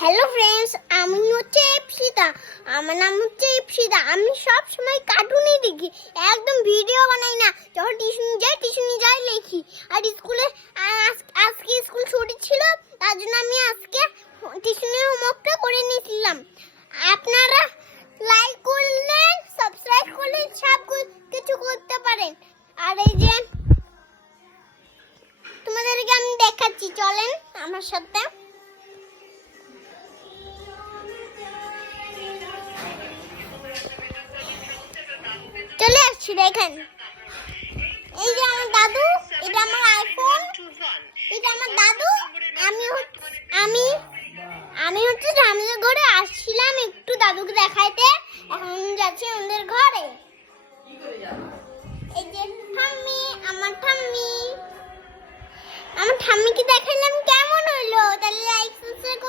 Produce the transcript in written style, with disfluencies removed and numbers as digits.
Hello friends, আমি হচ্ছে ইপসিতা। আমার নাম হচ্ছে ইপসিতা। আমি সব সময় কার্টুনই দেখি, একদম ভিডিও বানাই না। যখন টিউশনি যাই লিখি। আর স্কুলে আজকে স্কুল ছুটি ছিল, তার জন্য আমি আজকে টিউশনের হোমওয়ার্কটা করে নিয়েছিলাম। আপনারা লাইক করলেন, সাবস্ক্রাইব করলেন, সব কিছু করতে পারেন। আর এই যে তোমাদেরকে আমি দেখাচ্ছি, চলেন আমার সাথে। চলে আসছি, দেখেন এই যে আমার দাদু, এটা আমার আইফোন, এটা আমার দাদু। আমি আমি হচ্ছে ঠাম্মির ঘরে আসছিলাম একটু দাদুকে দেখাইতে, এখন যাচ্ছি আমাদের ঘরে। এই যে ঠাম্মি, আমার ঠাম্মিকে দেখাইলাম, কেমন হলো? তাহলে লাইক সাবস্ক্রাইব